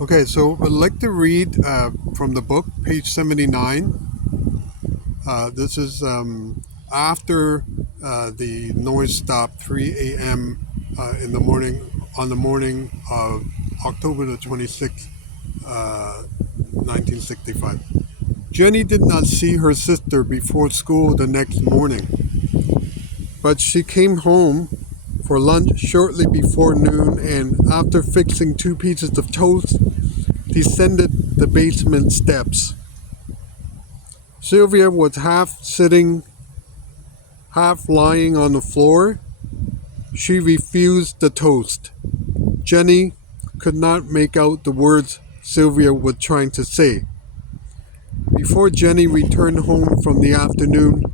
Okay, so I'd like to read from the book, page 79. This is after the noise stopped, 3 a.m. In the morning, on the morning of October the 26th, 1965. Jenny did not see her sister before school the next morning, but she came home for lunch shortly before noon and, after fixing two pieces of toast, descended the basement steps. Sylvia was half sitting, half lying on the floor. She refused the toast. Jenny could not make out the words Sylvia was trying to say. Before Jenny returned home from the afternoon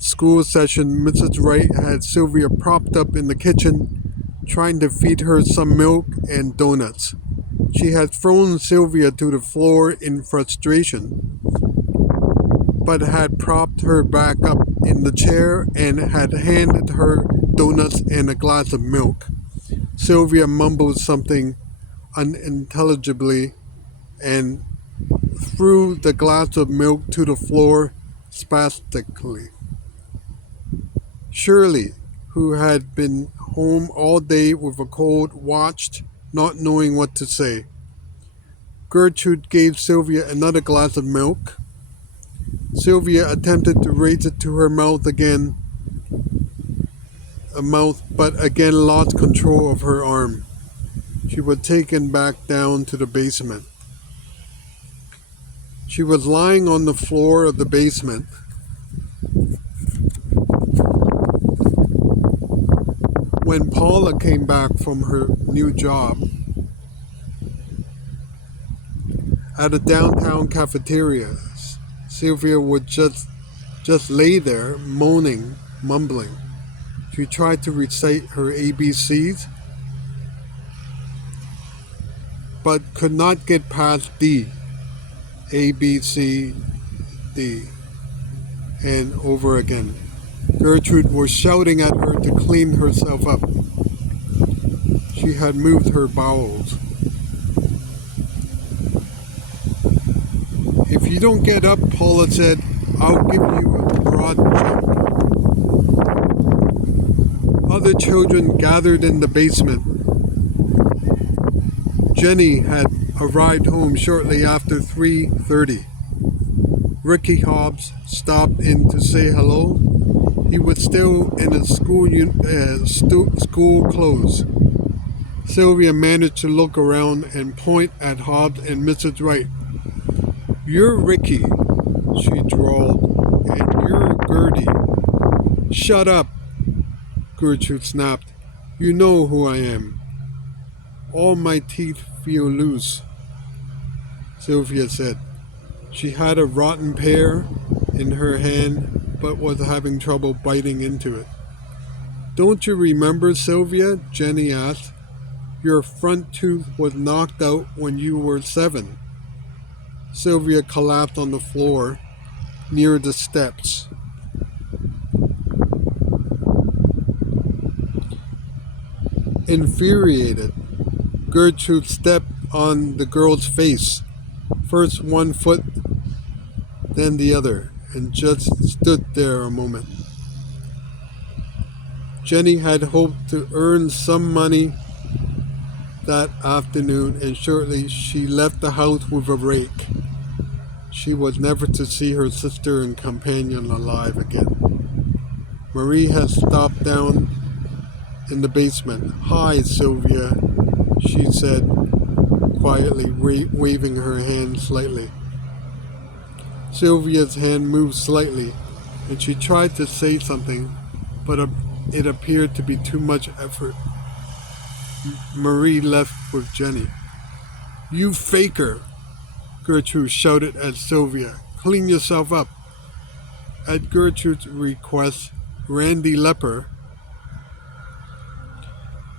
school session, Mrs. Wright had Sylvia propped up in the kitchen, trying to feed her some milk and donuts. She had thrown Sylvia to the floor in frustration, but had propped her back up in the chair and had handed her donuts and a glass of milk. Sylvia mumbled something unintelligibly and threw the glass of milk to the floor spastically. Shirley, who had been home all day with a cold, watched, not knowing what to say. Gertrude gave Sylvia another glass of milk. Sylvia attempted to raise it to her mouth, but again lost control of her arm. She was taken back down to the basement. She was lying on the floor of the basement when Paula came back from her new job at a downtown cafeteria. Sylvia would just lay there, moaning, mumbling. She tried to recite her ABCs, but could not get past D. A, B, C, D, and over again. Gertrude was shouting at her to clean herself up. She had moved her bowels. "If you don't get up," Paula said, "I'll give you a broad jump." Other children gathered in the basement. Jenny had arrived home shortly after 3:30. Ricky Hobbs stopped in to say hello. He was still in his school clothes. Sylvia managed to look around and point at Hobbs and Mrs. Wright. "You're Ricky," she drawled, "and you're Gertie." "Shut up," Gertrude snapped. "You know who I am." "All my teeth feel loose," Sylvia said. She had a rotten pear in her hand, but was having trouble biting into it. "Don't you remember, Sylvia?" Jenny asked. "Your front tooth was knocked out when you were 7. Sylvia collapsed on the floor near the steps. Infuriated, Gertrude stepped on the girl's face, first one foot, then the other, and just stood there a moment. Jenny had hoped to earn some money that afternoon, and shortly she left the house with a rake. She was never to see her sister and companion alive again. Marie had stopped down in the basement. "Hi, Sylvia," she said, quietly waving her hand slightly. Sylvia's hand moved slightly, and she tried to say something, but it appeared to be too much effort. Marie left with Jenny. "You faker!" Gertrude shouted at Sylvia. "Clean yourself up." At Gertrude's request, Randy Lepper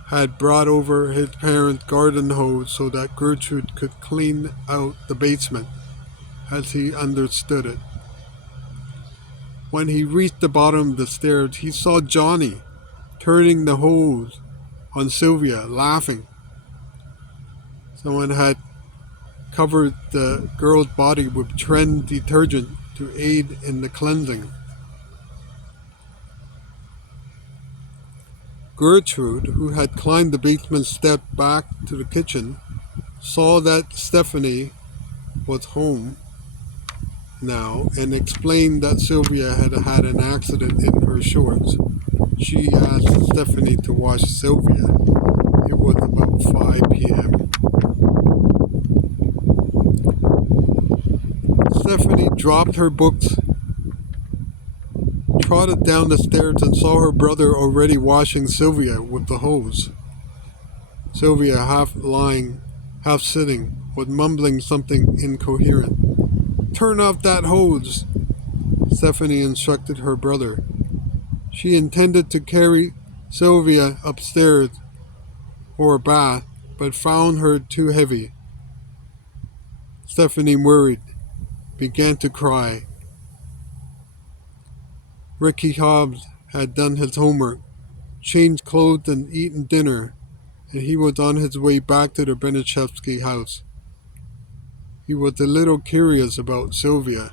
had brought over his parents' garden hose so that Gertrude could clean out the basement, as he understood it. When he reached the bottom of the stairs, he saw Johnny turning the hose on Sylvia, laughing. Someone had covered the girl's body with Tren detergent to aid in the cleansing. Gertrude, who had climbed the basement step back to the kitchen, saw that Stephanie was home now and explained that Sylvia had had an accident in her shorts. She asked Stephanie to watch Sylvia. It was about 5 p.m. Stephanie dropped her books, trotted down the stairs, and saw her brother already washing Sylvia with the hose. Sylvia, half lying, half sitting, was mumbling something incoherent. "Turn off that hose," Stephanie instructed her brother. She intended to carry Sylvia upstairs for a bath, but found her too heavy. Stephanie, worried, began to cry. Ricky Hobbs had done his homework, changed clothes, and eaten dinner, and he was on his way back to the Benichevsky house. He was a little curious about Sylvia.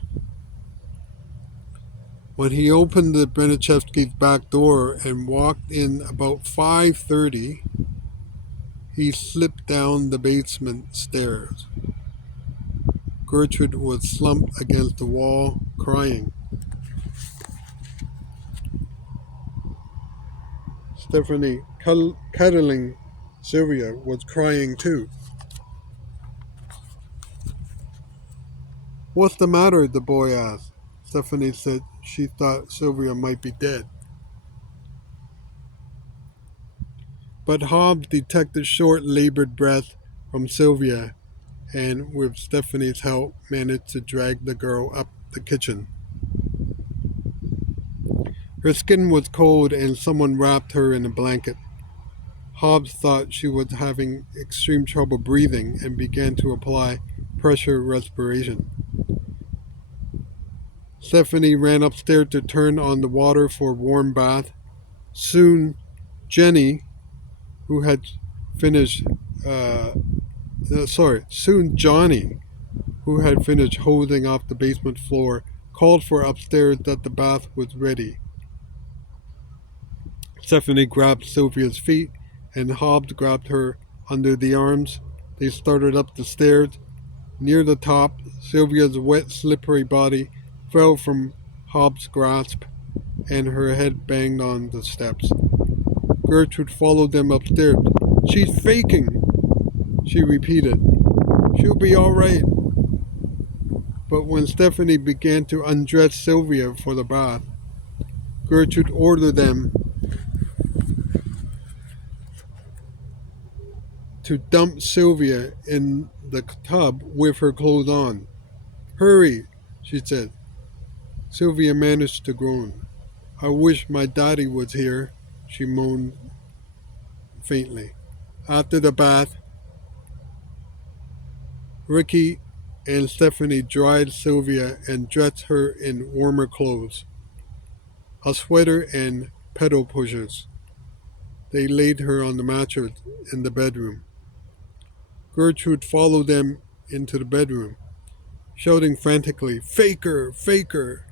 When he opened the Benichevsky's back door and walked in about 5:30, he slipped down the basement stairs. Gertrude was slumped against the wall, crying. Stephanie, cuddling Sylvia, was crying too. "What's the matter?" the boy asked. Stephanie said she thought Sylvia might be dead. But Hobbs detected short, labored breath from Sylvia and, with Stephanie's help, managed to drag the girl up the kitchen. Her skin was cold and someone wrapped her in a blanket. Hobbs thought she was having extreme trouble breathing and began to apply pressure respiration. Stephanie ran upstairs to turn on the water for a warm bath. Soon, Jenny, who had finished, soon Johnny, who had finished holding off the basement floor, called for upstairs that the bath was ready. Stephanie grabbed Sylvia's feet, and Hobbs grabbed her under the arms. They started up the stairs. Near the top, Sylvia's wet, slippery body fell from Hobbs' grasp, and her head banged on the steps. Gertrude followed them upstairs. "She's faking," she repeated. "She'll be all right." But when Stephanie began to undress Sylvia for the bath, Gertrude ordered them to dump Sylvia in the tub with her clothes on. "Hurry," she said. Sylvia managed to groan. "I wish my daddy was here," she moaned faintly. After the bath, Ricky and Stephanie dried Sylvia and dressed her in warmer clothes, a sweater and pedal pushers. They laid her on the mattress in the bedroom. Gertrude followed them into the bedroom, shouting frantically, "Faker! Faker!"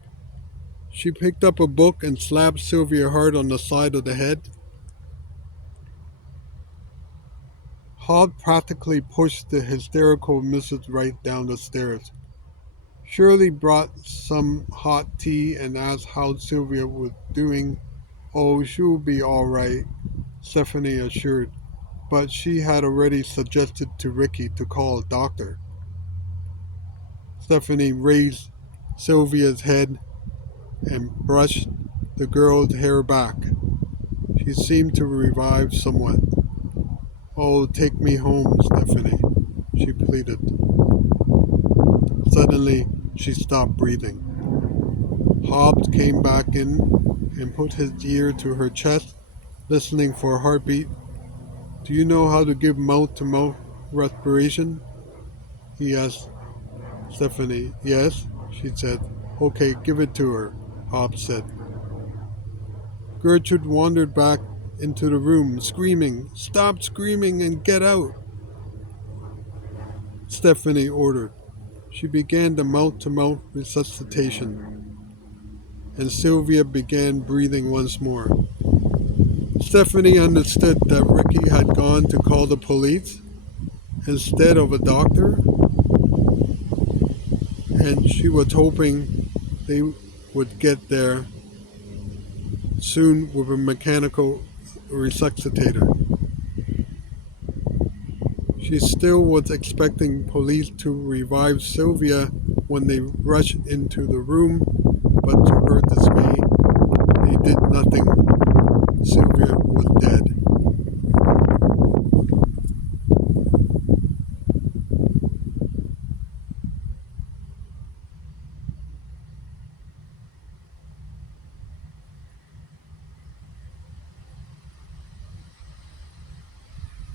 She picked up a book and slapped Sylvia hard on the side of the head. Hobbs practically pushed the hysterical Mrs. Wright down the stairs. Shirley brought some hot tea and asked how Sylvia was doing. "Oh, she'll be all right," Stephanie assured, but she had already suggested to Ricky to call a doctor. Stephanie raised Sylvia's head and brushed the girl's hair back. She seemed to revive somewhat. "Oh, take me home, Stephanie," she pleaded. Suddenly, she stopped breathing. Hobbs came back in and put his ear to her chest, listening for a heartbeat. "Do you know how to give mouth-to-mouth respiration?" he asked Stephanie. "Yes," she said. "Okay, give it to her," Hobbs said. Gertrude wandered back into the room, screaming, "Stop screaming and get out!" Stephanie ordered. She began the mouth-to-mouth resuscitation, and Sylvia began breathing once more. Stephanie understood that Ricky had gone to call the police instead of a doctor, and she was hoping they would get there soon with a mechanical resuscitator. She still was expecting police to revive Sylvia when they rushed into the room, but to her dismay, they did nothing. Sylvia was dead.